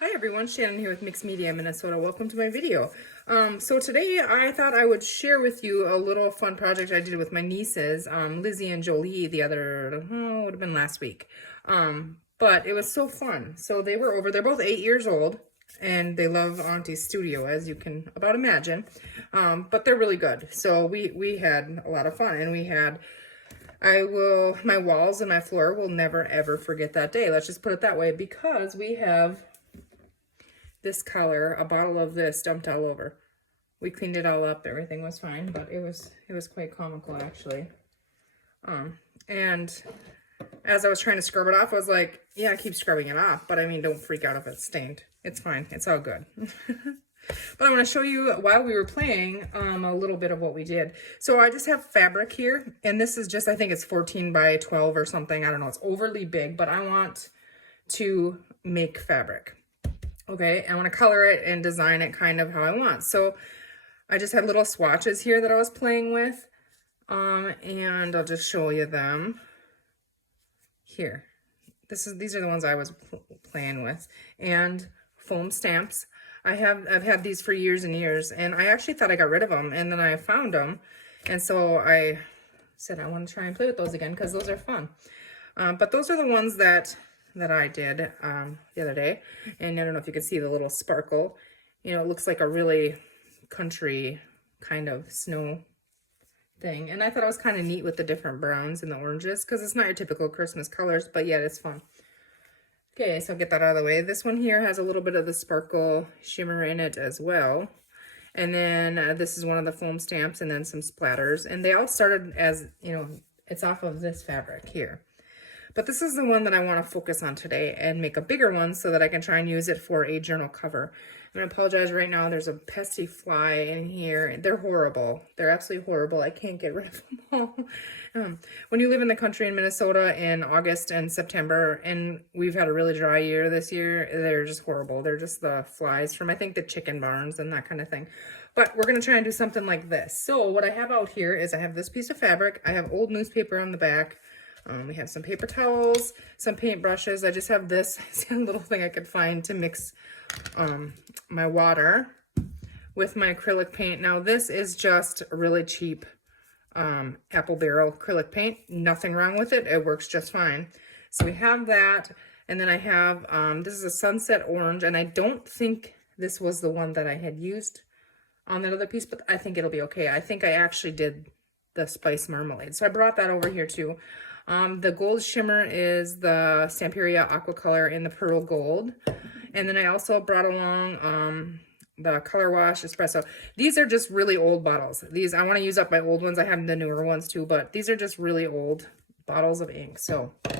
Hi everyone, Shannon here with Mixed Media Minnesota. Welcome to my video. So today I thought I would share with you a little fun project I did with my nieces, Lizzie and Jolie, would have been last week. But it was so fun. So they were over, they're both 8 years old, and they love Auntie's studio, as you can about imagine. But they're really good. So we had a lot of fun, and my walls and my floor will never ever forget that day. Let's just put it that way, because we have this color, a bottle of this dumped all over. We cleaned it all up, everything was fine, but it was quite comical actually. And as I was trying to scrub it off, I was like, yeah, keep scrubbing it off, but I mean, don't freak out if it's stained. It's fine, it's all good. But I want to show you, while we were playing, a little bit of what we did. So I just have fabric here, and this is just, I think it's 14 by 12 or something. I don't know, it's overly big, but I want to make fabric. Okay, I want to color it and design it kind of how I want. So I just had little swatches here that I was playing with, and I'll just show you them here. These are the ones I was playing with, and foam stamps. I've had these for years and years, and I actually thought I got rid of them, and then I found them, and so I said I want to try and play with those again because those are fun. But those are the ones that I did the other day, and I don't know if you can see the little sparkle. You know, it looks like a really country kind of snow thing, and I thought it was kind of neat with the different browns and the oranges, because it's not your typical Christmas colors, but yet it's fun. Okay, so I'll get that out of the way. This one here has a little bit of the sparkle shimmer in it as well, and then this is one of the foam stamps, and then some splatters, and they all started as, you know, it's off of this fabric here. But this is the one that I want to focus on today and make a bigger one so that I can try and use it for a journal cover. I'm going to apologize right now. There's a pesky fly in here. They're horrible. They're absolutely horrible. I can't get rid of them all. When you live in the country in Minnesota in August and September, and we've had a really dry year this year, they're just horrible. They're just the flies from, I think, the chicken barns and that kind of thing. But we're going to try and do something like this. So what I have out here is I have this piece of fabric. I have old newspaper on the back. We have some paper towels, some paint brushes. I just have this little thing I could find to mix my water with my acrylic paint. Now this is just really cheap apple barrel acrylic paint. Nothing wrong with it. It works just fine. So we have that, and then I have, this is a sunset orange, and I don't think this was the one that I had used on that other piece, but I think it'll be okay. I think I actually did the spice marmalade. So I brought that over here too. The gold shimmer is the Stamperia Aqua Color in the Pearl Gold. And then I also brought along the Color Wash Espresso. These are just really old bottles. These, I want to use up my old ones. I have the newer ones too, but these are just really old bottles of ink. So I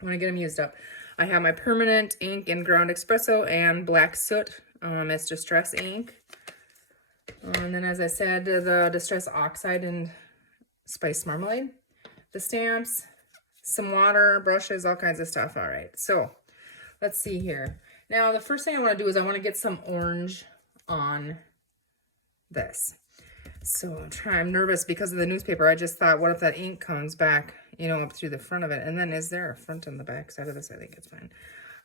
want to get them used up. I have my permanent ink in Ground Espresso and Black Soot. It's Distress ink. And then, as I said, the Distress Oxide and Spice Marmalade. The stamps, some water, brushes, all kinds of stuff. All right, so let's see here. Now, the first thing I want to do is I want to get some orange on this. So I'm nervous because of the newspaper. I just thought, what if that ink comes back, you know, up through the front of it? And then is there a front and the back side of this? I think it's fine.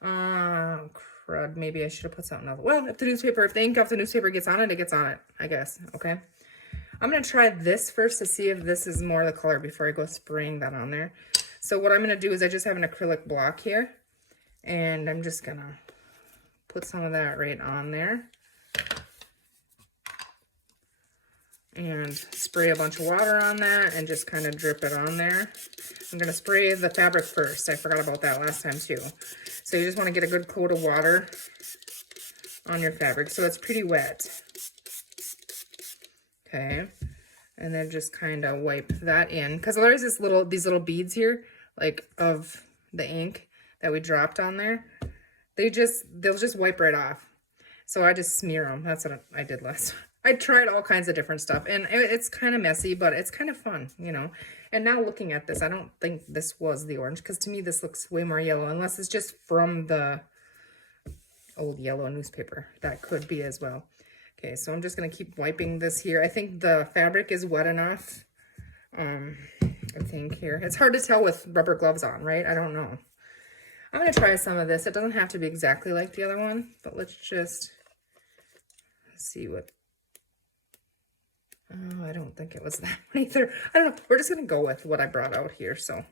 Crud, maybe I should have put something else. Well, if the ink off the newspaper gets on it, it gets on it, I guess. Okay. I'm going to try this first to see if this is more the color before I go spraying that on there. So what I'm going to do is I just have an acrylic block here, and I'm just going to put some of that right on there and spray a bunch of water on that and just kind of drip it on there. I'm going to spray the fabric first. I forgot about that last time too. So you just want to get a good coat of water on your fabric so it's pretty wet. Okay, and then just kind of wipe that in, because there's these little beads here, like of the ink that we dropped on there. They'll just wipe right off. So I just smear them. That's what I did last time. I tried all kinds of different stuff, and it's kind of messy, but it's kind of fun, you know. And now looking at this, I don't think this was the orange, because to me this looks way more yellow, unless it's just from the old yellow newspaper. That could be as well. Okay, so I'm just going to keep wiping this here. I think the fabric is wet enough. I think here. It's hard to tell with rubber gloves on, right? I don't know. I'm going to try some of this. It doesn't have to be exactly like the other one, but let's just see what... Oh, I don't think it was that one either. I don't know. We're just going to go with what I brought out here, so...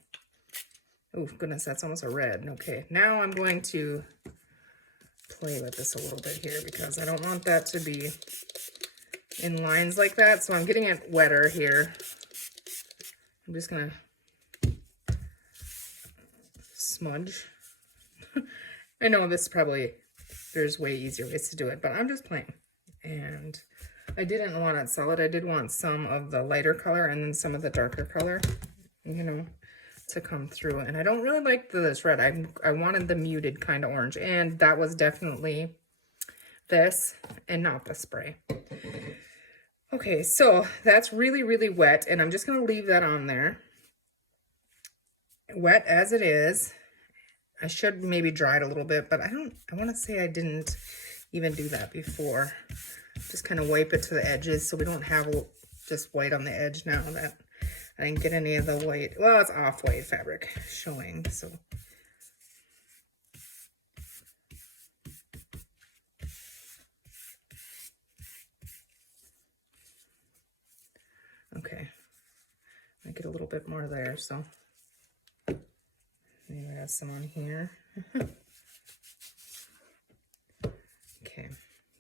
Oh, goodness, that's almost a red. Okay, now I'm going to play with this a little bit here because I don't want that to be in lines like that, so I'm getting it wetter here. I'm just going to smudge. I know this probably, there's way easier ways to do it, but I'm just playing. And I didn't want it solid. I did want some of the lighter color and then some of the darker color, you know, to come through. And I don't really like this red. I wanted the muted kind of orange, and that was definitely this and not the spray. Okay, so that's really, really wet, and I'm just going to leave that on there. Wet as it is. I should maybe dry it a little bit, but I want to say I didn't even do that before. Just kind of wipe it to the edges so we don't have just white on the edge now that I didn't get any of the white. Well, it's off-white fabric showing, so. Okay, I get a little bit more there, so. Maybe I have some on here. Okay,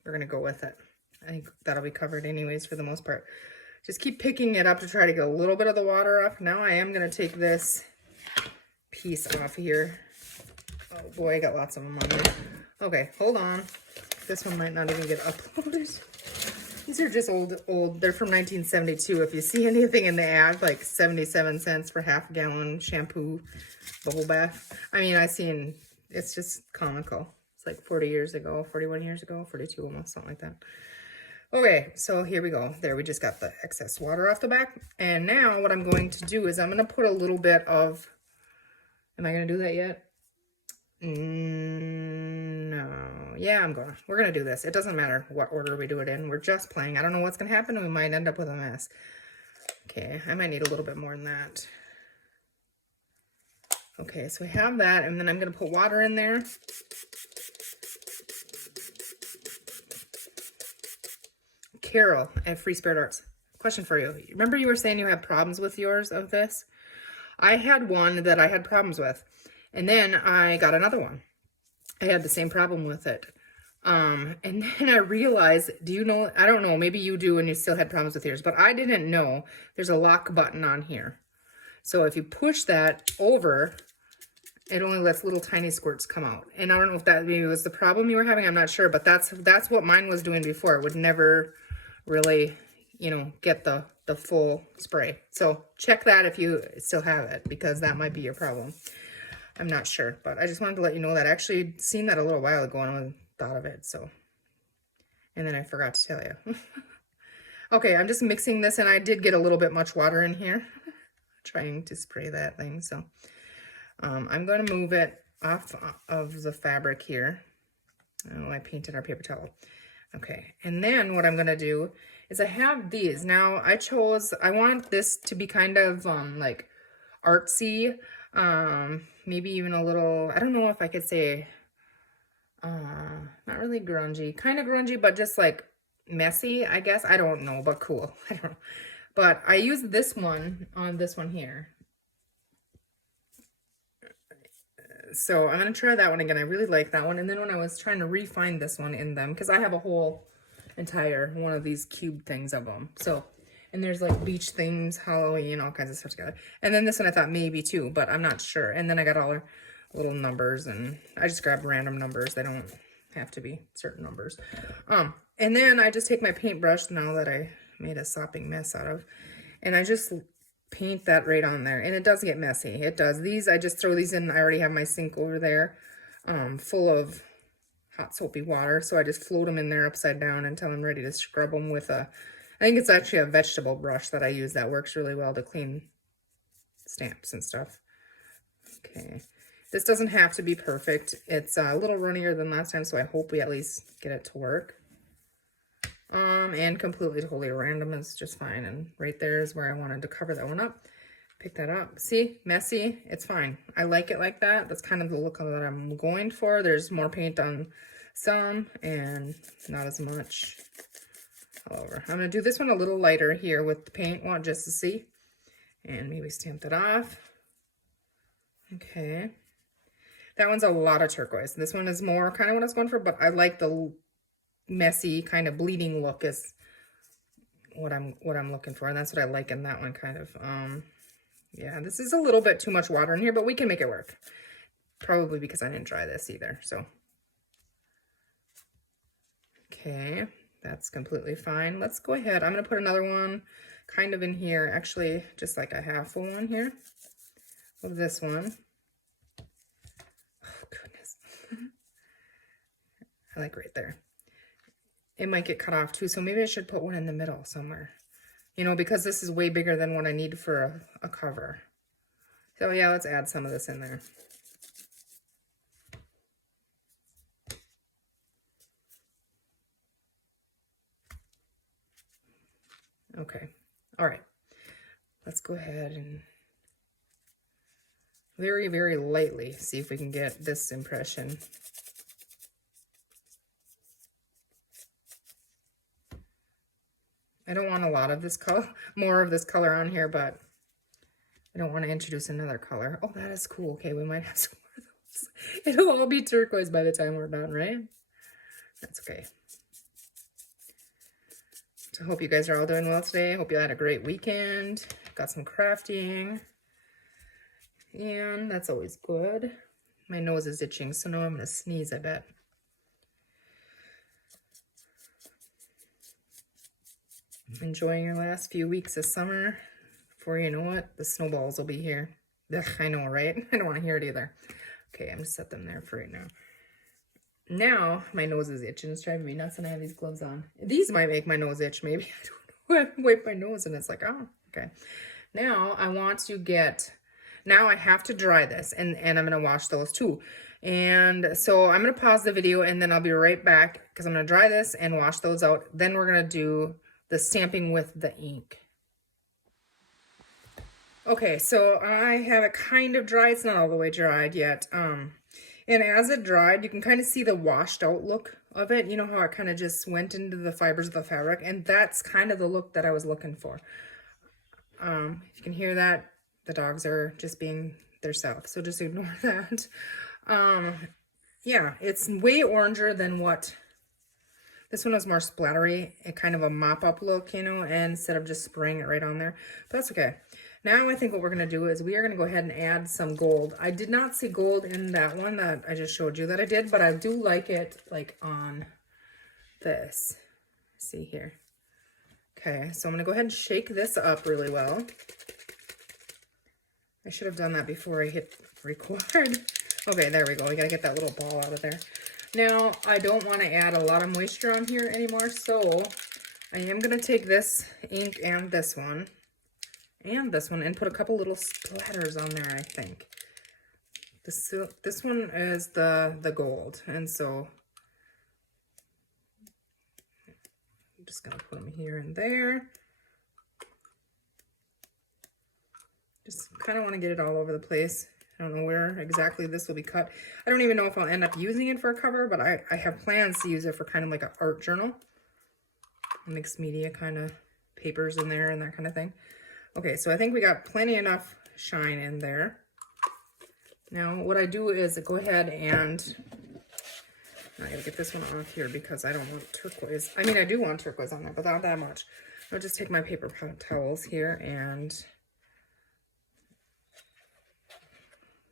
we're gonna go with it. I think that'll be covered anyways for the most part. Just keep picking it up to try to get a little bit of the water off. Now I am gonna take this piece off here. Oh boy, I got lots of them on there. Okay, hold on. This one might not even get uploaded. These are just old. They're from 1972. If you see anything in the ad, like 77 cents for half a gallon shampoo, bubble bath. I mean, it's just comical. It's like 40 years ago, 41 years ago, 42 almost, something like that. Okay, so here we go. There, we just got the excess water off the back. And now what I'm going to do is I'm going to put a little bit of, am I going to do that yet? No. Yeah, we're going to do this. It doesn't matter what order we do it in. We're just playing. I don't know what's going to happen, and we might end up with a mess. Okay, I might need a little bit more than that. Okay, so we have that, and then I'm going to put water in there. Carol at Free Spirit Arts. Question for you. Remember you were saying you had problems with yours of this? I had one that I had problems with. And then I got another one. I had the same problem with it. And then I realized, do you know, I don't know, maybe you do and you still had problems with yours, but I didn't know there's a lock button on here. So if you push that over, it only lets little tiny squirts come out. And I don't know if that maybe was the problem you were having, I'm not sure, but that's what mine was doing before. It would never really, you know, get the full spray. So check that if you still have it, because that might be your problem. I'm not sure, but I just wanted to let you know that I actually seen that a little while ago and I thought of it, so. And then I forgot to tell you. Okay, I'm just mixing this, and I did get a little bit much water in here. Trying to spray that thing, so. I'm going to move it off of the fabric here. Oh, I painted our paper towel. Okay, and then what I'm going to do is I have these. Now, I want this to be kind of like artsy. Maybe even a little, I don't know if I could say, not really grungy, kind of grungy, but just like messy, I guess. I don't know, but cool. I don't know. But I used this one on this one here. So I'm going to try that one again. I really like that one. And then when I was trying to refine this one in them, because I have a whole entire one of these cube things of them. So, and there's like beach themes, Halloween, all kinds of stuff together. And then this one I thought maybe too, but I'm not sure. And then I got all our little numbers, and I just grabbed random numbers. They don't have to be certain numbers. And then I just take my paintbrush now that I made a sopping mess out of, and I just paint that right on there. And it does get messy. It does. These, I just throw these in. I already have my sink over there full of hot soapy water. So I just float them in there upside down until I'm ready to scrub them with I think it's actually a vegetable brush that I use that works really well to clean stamps and stuff. Okay. This doesn't have to be perfect. It's a little runnier than last time, so I hope we at least get it to work. And completely, totally random is just fine. And right there is where I wanted to cover that one up. Pick that up. See, messy, it's fine. I like it like that. That's kind of the look that I'm going for. There's more paint on some and not as much all over. I'm gonna do this one a little lighter here with the paint one just to see. And maybe stamp that off. Okay. That one's a lot of turquoise. This one is more kind of what I was going for, but I like the messy kind of bleeding look is what I'm looking for. And that's what I like in that one kind of. Yeah, this is a little bit too much water in here, but we can make it work. Probably because I didn't dry this either, so. Okay, that's completely fine. Let's go ahead. I'm gonna put another one kind of in here, actually just like a half full one here of this one. Oh, goodness. I like right there. It might get cut off too, so maybe I should put one in the middle somewhere. You know, because this is way bigger than what I need for a cover. So yeah, let's add some of this in there. Okay, all right. Let's go ahead and very, very lightly see if we can get this impression. I don't want a lot of this color, more of this color on here, but I don't want to introduce another color. Oh, that is cool. Okay, we might have some more of those. It'll all be turquoise by the time we're done, right? That's okay. So I hope you guys are all doing well today. Hope you had a great weekend. Got some crafting. And that's always good. My nose is itching, so now I'm going to sneeze, I bet. Enjoying your last few weeks of summer. Before you know it, the snowballs will be here. Ugh, I know, right? I don't want to hear it either. Okay, I'm going to set them there for right now. Now, my nose is itching. It's driving me nuts and I have these gloves on. These might make my nose itch, maybe. I don't know. I wipe my nose and it's like, oh, okay. Now, I want to get... Now I have to dry this and I'm going to wash those too. And so I'm going to pause the video and then I'll be right back because I'm going to dry this and wash those out. Then we're going to do the stamping with the ink. Okay, so I have it kind of dry. It's not all the way dried yet. And as it dried, you can kind of see the washed out look of it. You know how it kind of just went into the fibers of the fabric? And that's kind of the look that I was looking for. If you can hear that, the dogs are just being themselves, so just ignore that. Yeah, it's way oranger than what... This one was more splattery, and kind of a mop-up look, you know, and instead of just spraying it right on there. But that's okay. Now I think what we're going to do is we are going to go ahead and add some gold. I did not see gold in that one that I just showed you that I did, but I do like it like on this. See here. Okay, so I'm going to go ahead and shake this up really well. I should have done that before I hit record. Okay, there we go. We got to get that little ball out of there. Now, I don't want to add a lot of moisture on here anymore, so I am going to take this ink and this one and put a couple little splatters on there, I think. This one is the gold, and so I'm just going to put them here and there. Just kind of want to get it all over the place. I don't know where exactly this will be cut. I don't even know if I'll end up using it for a cover, but I have plans to use it for kind of like an art journal. Mixed media kind of papers in there and that kind of thing. Okay, so I think we got plenty enough shine in there. Now what I do is go ahead and... I gotta get this one off here because I don't want turquoise. I mean, I do want turquoise on there, but not that much. I'll just take my paper towels here and...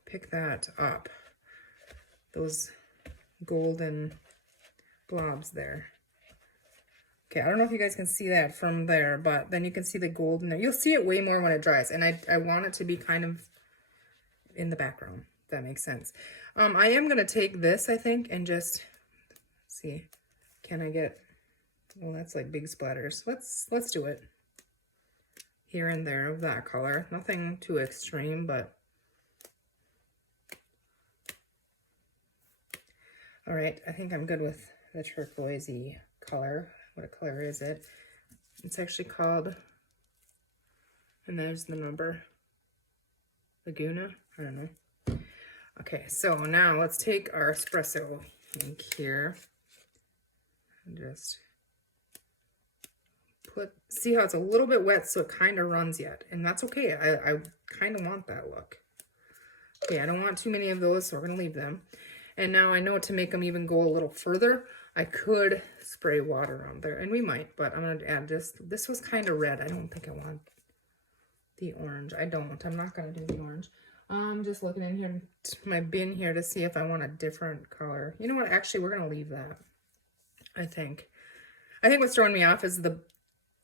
pick that up, those golden blobs there. Okay, I don't know if you guys can see that from there, but then you can see the gold in there. You'll see it way more when it dries, and I want it to be kind of in the background, if that makes sense. I am going to take this, I think, and just see, can I get, well, that's like big splatters. Let's do it here and there of that color. Nothing too extreme, but all right, I think I'm good with the turquoisey color. What color is it? It's actually called, and there's the number, Laguna, I don't know. Okay, so now let's take our espresso ink here and just see how it's a little bit wet, so it kind of runs yet, and that's okay. I kind of want that look. Okay, I don't want too many of those, so we're gonna leave them. And now I know to make them even go a little further, I could spray water on there, and we might, but I'm gonna add just, this was kind of red. I don't think I want the orange. I'm not gonna do the orange. I'm just looking in here, my bin here, to see if I want a different color. You know what, actually, we're gonna leave that, I think. I think what's throwing me off is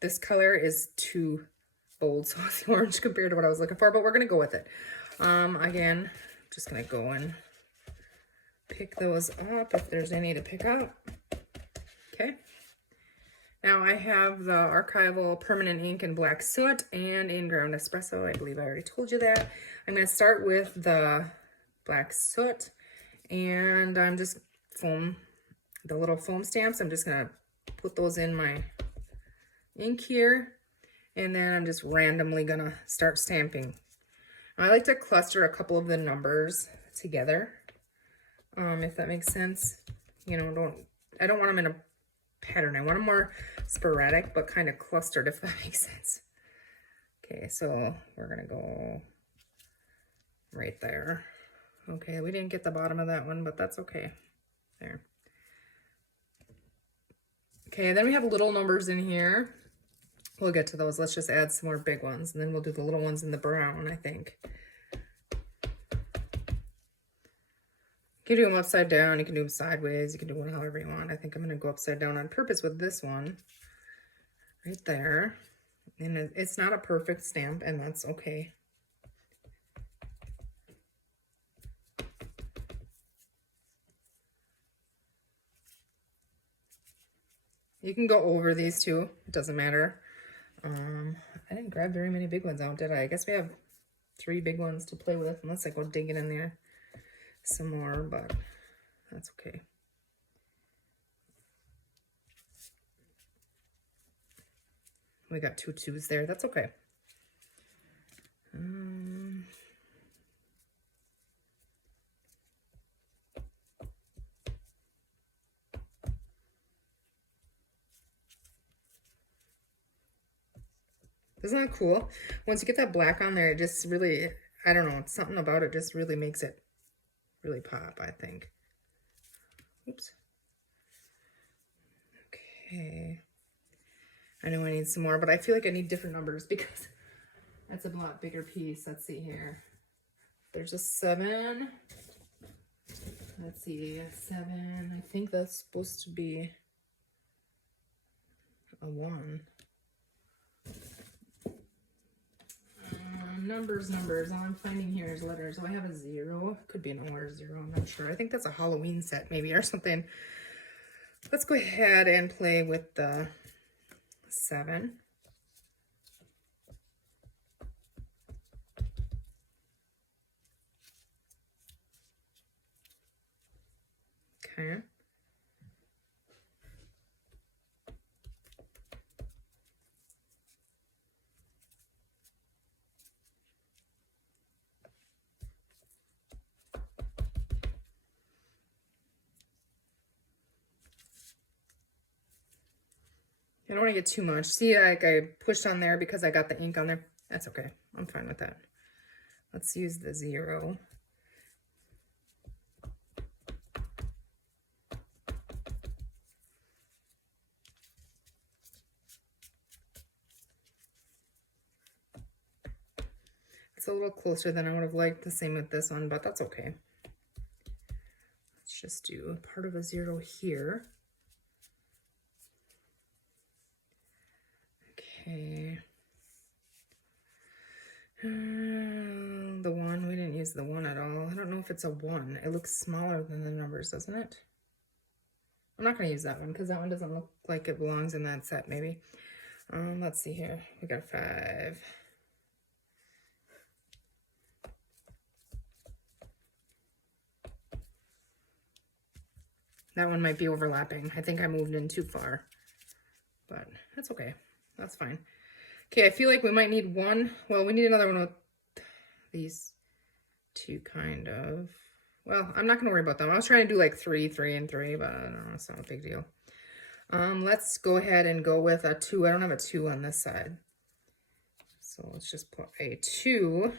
this color is too bold, so it's orange compared to what I was looking for, but we're gonna go with it. Again, just gonna go and pick those up if there's any to pick up. Okay. Now I have the archival permanent ink in black soot and in ground espresso. I believe I already told you that. I'm gonna start with the black soot, and I'm just the little foam stamps. I'm just gonna put those in my ink here, and then I'm just randomly gonna start stamping. I like to cluster a couple of the numbers together, if that makes sense. You know, I don't want them in a pattern. I want them more sporadic, but kind of clustered, if that makes sense. Okay, so we're gonna go right there. Okay, we didn't get the bottom of that one, but that's okay. There. Okay, then we have little numbers in here. We'll get to those. Let's just add some more big ones, and then we'll do the little ones in the brown, I think. You can do them upside down, you can do them sideways, you can do them however you want. I think I'm gonna go upside down on purpose with this one right there. And it's not a perfect stamp, and that's okay. You can go over these two, it doesn't matter. I didn't grab very many big ones out, did I? I guess we have 3 big ones to play with, unless I go digging in there some more, but that's okay. We got 2 2s there, that's okay. Isn't that cool? Once you get that black on there, it just really, I don't know, something about it just really makes it really pop, I think. Oops. Okay. I know I need some more, but I feel like I need different numbers because that's a lot bigger piece. Let's see here. There's a 7. Let's see, 7. I think that's supposed to be a 1. Numbers. All I'm finding here is letters. Oh, I have a 0. Could be an O or 0. I'm not sure. I think that's a Halloween set maybe or something. Let's go ahead and play with the 7. Okay. I don't want to get too much. See, like I pushed on there because I got the ink on there. That's okay. I'm fine with that. Let's use the 0. It's a little closer than I would have liked. The same with this one, but that's okay. Let's just do part of a 0 here. Okay. The 1, we didn't use the 1 at all. I don't know if it's a 1. It looks smaller than the numbers, doesn't it? I'm not going to use that one because that one doesn't look like it belongs in that set, maybe. Let's see here. We got 5. That one might be overlapping. I think I moved in too far, but that's okay. That's fine. Okay, I feel like we might need one. Well, we need another one with these to kind of, well, I'm not going to worry about them. I was trying to do like 3, 3, and 3, but no, it's not a big deal. Let's go ahead and go with a 2. I don't have a 2 on this side. So let's just put a 2.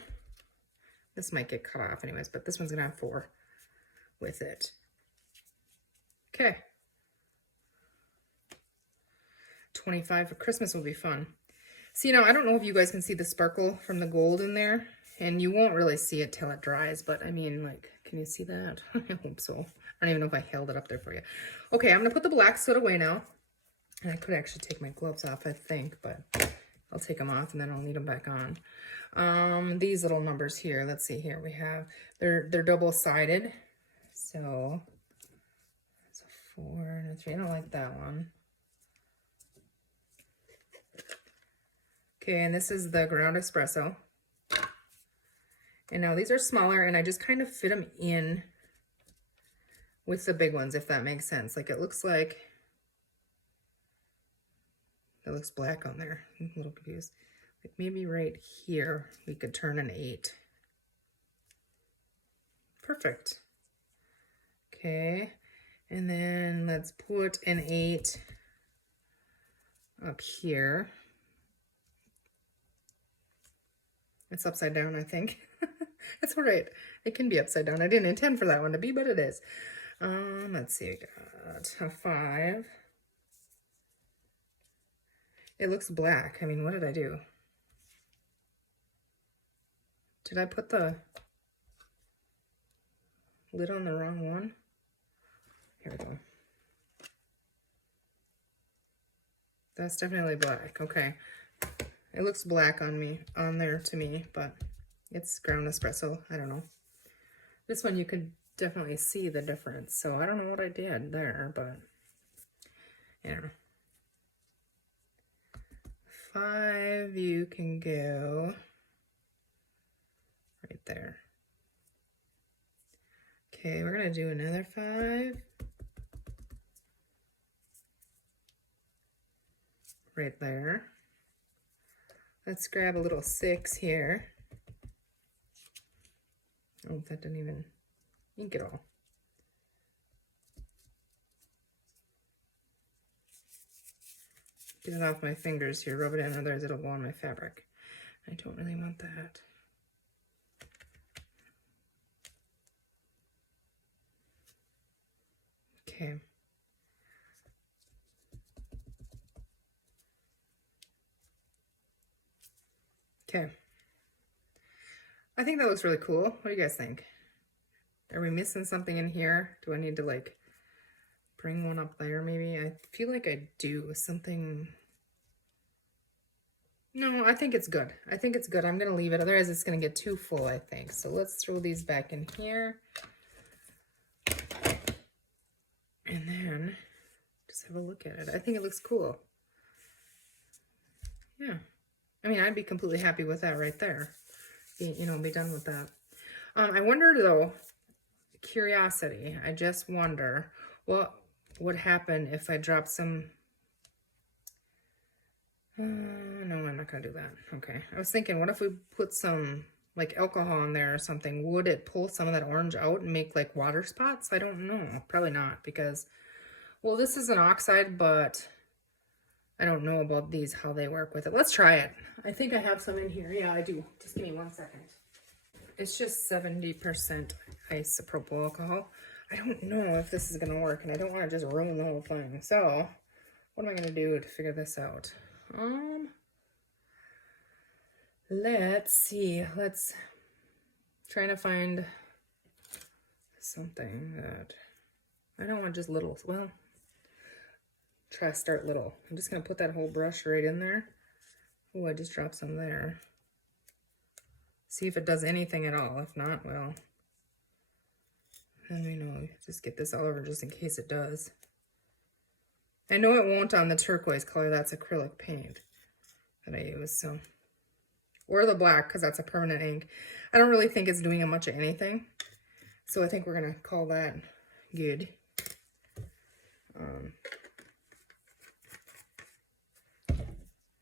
This might get cut off anyways, but this one's going to have 4 with it. Okay. 25 for Christmas will be fun. See, now, I don't know if you guys can see the sparkle from the gold in there, and you won't really see it till it dries, but I mean, like, can you see that? I hope so. I don't even know if I held it up there for you. Okay, I'm going to put the black soot away now, and I could actually take my gloves off, I think, but I'll take them off, and then I'll need them back on. These little numbers here, let's see here, we have, they're double-sided, so it's a 4 and a 3. I don't like that one. Okay, and this is the ground espresso. And now these are smaller, and I just kind of fit them in with the big ones, if that makes sense. Like, it looks like, it looks black on there. I'm a little confused. Like, maybe right here, we could turn an 8. Perfect. Okay, and then let's put an 8 up here. It's upside down, I think. That's all right. It can be upside down. I didn't intend for that one to be, but it is. Let's see. I got a 5. It looks black. I mean, what did I do? Did I put the lid on the wrong one? Here we go. That's definitely black. Okay. It looks black on there to me, but it's ground espresso. I don't know. This one you could definitely see the difference. So I don't know what I did there, but yeah. 5, you can go right there. Okay, we're gonna do another 5. Right there. Let's grab a little 6 here. Oh, that didn't even ink it all. Get it off my fingers here, rub it in, otherwise it'll go on my fabric. I don't really want that. Okay. Okay. I think that looks really cool. What do you guys think? Are we missing something in here? Do I need to like bring one up there maybe? I feel like I do something. No, I think it's good. I think it's good. I'm going to leave it. Otherwise it's going to get too full, I think. So let's throw these back in here. And then just have a look at it. I think it looks cool. Yeah. I mean, I'd be completely happy with that right there. You know, be done with that. I wonder though, curiosity, I just wonder what would happen if I drop some, no, I'm not gonna do that. Okay, I was thinking, what if we put some like alcohol in there or something? Would it pull some of that orange out and make like water spots? I don't know, probably not, because, well, this is an oxide, but I don't know about these, how they work with it. Let's try it. I think I have some in here. Yeah, I do. Just give me 1 second. It's just 70% isopropyl alcohol. I don't know if this is going to work, and I don't want to just ruin the whole thing. So, what am I going to do to figure this out? Let's see. Let's try to find something that I don't want just little. Well, try to start little. I'm just going to put that whole brush right in there. Oh, I just dropped some there. See if it does anything at all. If not, well, then we know. Just get this all over just in case it does. I know it won't on the turquoise color. That's acrylic paint that I use. So, or the black, because that's a permanent ink. I don't really think it's doing much of anything. So I think we're going to call that good. I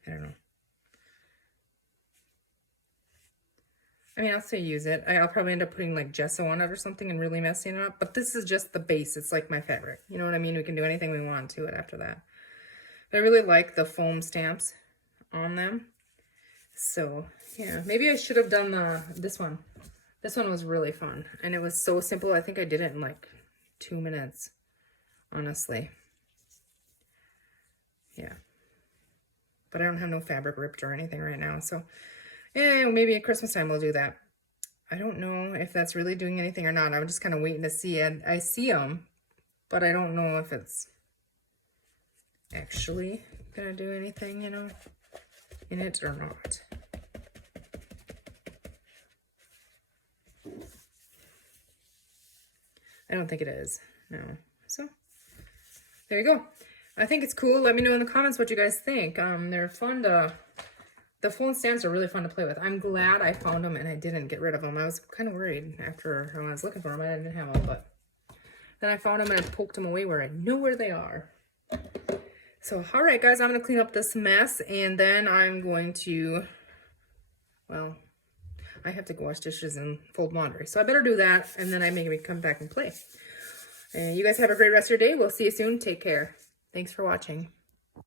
don't know. mean, I'll say use it. I'll probably end up putting like gesso on it or something and really messing it up. But this is just the base. It's like my fabric. You know what I mean? We can do anything we want to it after that. But I really like the foam stamps on them. So, yeah. Maybe I should have done this one. This one was really fun. And it was so simple. I think I did it in like 2 minutes. Honestly. Yeah. But I don't have no fabric ripped or anything right now. So, yeah, maybe at Christmas time we'll do that. I don't know if that's really doing anything or not. I'm just kind of waiting to see it. I see them, but I don't know if it's actually going to do anything, you know, in it or not. I don't think it is. No. So, there you go. I think it's cool. Let me know in the comments what you guys think. They're fun to... The foam stamps are really fun to play with. I'm glad I found them and I didn't get rid of them. I was kind of worried after when I was looking for them. I didn't have them, but then I found them and I poked them away where I know where they are. So, all right, guys, I'm going to clean up this mess and then I'm going to, well, I have to go wash dishes and fold laundry. So I better do that and then I maybe come back and play. And you guys have a great rest of your day. We'll see you soon. Take care. Thanks for watching.